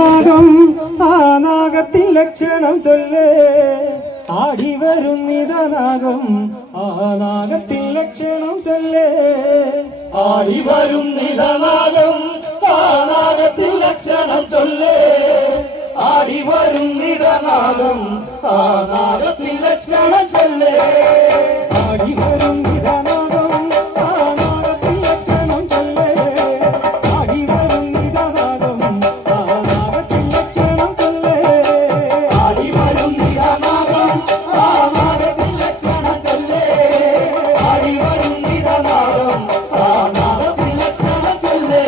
നാഗം ആ നാഗത്തിൻ ലക്ഷണം ചൊല്ലേ ആടി വരുന്നിതാനാഗം ആ നാഗത്തിൻ ലക്ഷണം ചൊല്ലേ ആടി വരുന്നിതാനാഗം ആ നാഗത്തിൻ ലക്ഷണം ചൊല്ലേ ആടി വരുന്നിതാനാഗം ആ നാഗത്തിൻ ലക്ഷണം ചൊല്ലേ ആടി വരുന്നിതാനാഗം ആ നാഗത്തിൻ ലക്ഷണം ചൊല്ലേ ആടി വരുന്നിതാനാഗം ആ നാഗത്തിൻ ലക്ഷണം ചൊല്ലേ ആടി വരുന്നിതാനാഗം ആ നാഗത്തിൻ ലക്ഷണം ചൊല്ലേ ആടി വരുന്നിതാനാഗം ആ നാഗത്തിൻ ലക്ഷണം ചൊല്ലേ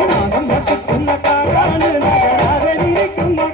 നാഗം വസിക്കുന്ന കാവാണ് നഗരാതെ നിൽക്കുന്ന